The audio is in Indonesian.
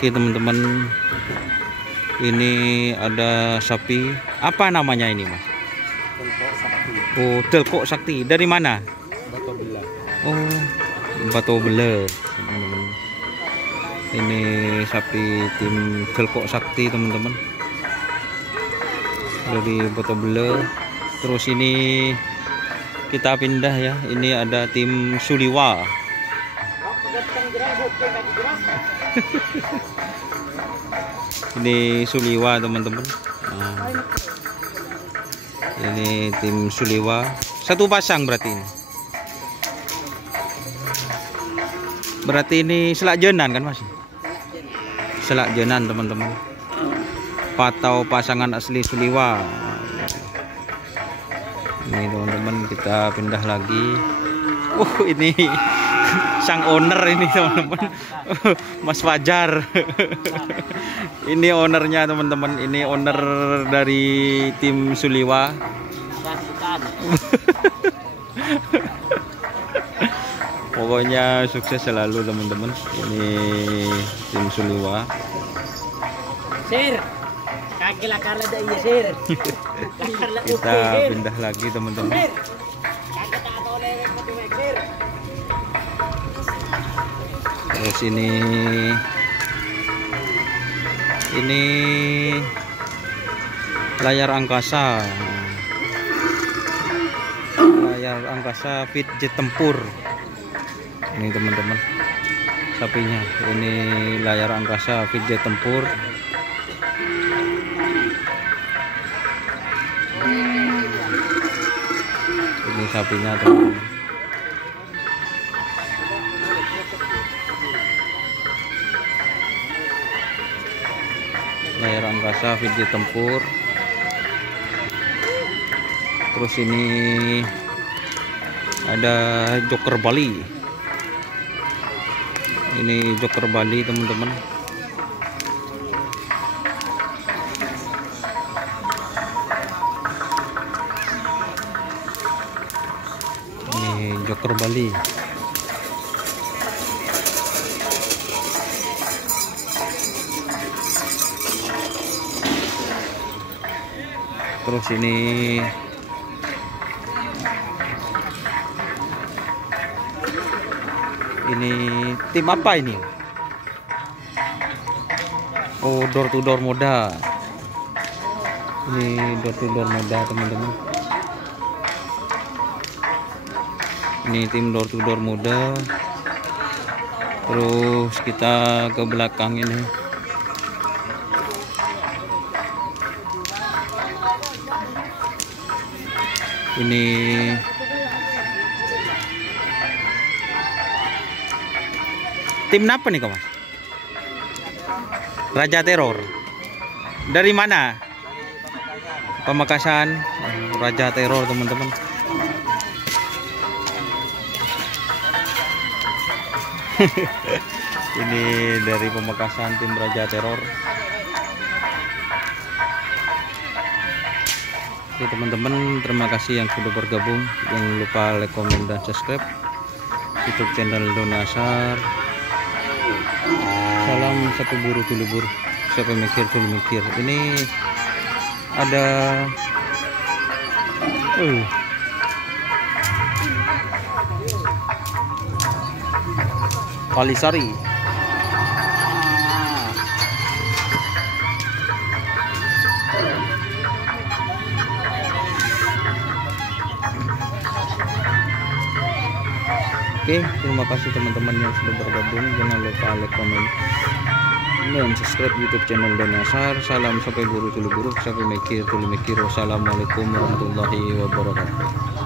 Oke teman-teman, ini ada sapi. Apa namanya ini mas? Telkok Sakti. Oh, Telkok Sakti. Dari mana? Batobela. Oh, Batobela teman-teman. Ini sapi tim Telkok Sakti teman-teman, dari Batobela. Terus ini kita pindah ya, ini ada tim Suliwa. Ini Suliwa teman-teman. Nah, ini tim Suliwa, satu pasang berarti ini. Berarti ini selak jenan kan mas? Selak jenan teman-teman. Patau pasangan asli Suliwa. Ini teman-teman, kita pindah lagi. Ini sang owner ini teman-teman. Mas Fajar. Ini ownernya teman-teman. Ini owner dari tim Suliwa. Pokoknya sukses selalu teman-teman. Ini tim Suliwa. Sir, kaki lakar ada iya sir. Kita pindah lagi teman-teman. Terus ini layar angkasa. Layar angkasa fit jet tempur. Ini teman-teman sapinya. Ini layar angkasa fit jet tempur. Ini sapinya teman-teman. Layar angkasa fit jet tempur. Terus ini ada joker Bali. Ini joker Bali teman-teman. Ini joker Bali. Terus ini tim apa ini? Oh, door to door moda. Ini door to door moda teman-teman. Ini tim door to door moda. Terus kita ke belakang ini. Ini tim apa nih kau mas? Raja Teror. Dari mana? Pamekasan. Raja Teror teman-teman. Ini dari Pamekasan, tim Raja Teror. Oke teman-teman, terima kasih yang sudah bergabung. Jangan lupa like, komen, dan subscribe YouTube channel Donasar. Salam satu buru tulubur, siapa mikir tulu mikir. Ini ada Kalisari. Oke, terima kasih teman-teman yang sudah bergabung. Jangan lupa like, komen, dan subscribe YouTube channel Donasar. Salam sampai buru tulu buru, sampai mikir tulu mikir. Wassalamualaikum warahmatullahi wabarakatuh.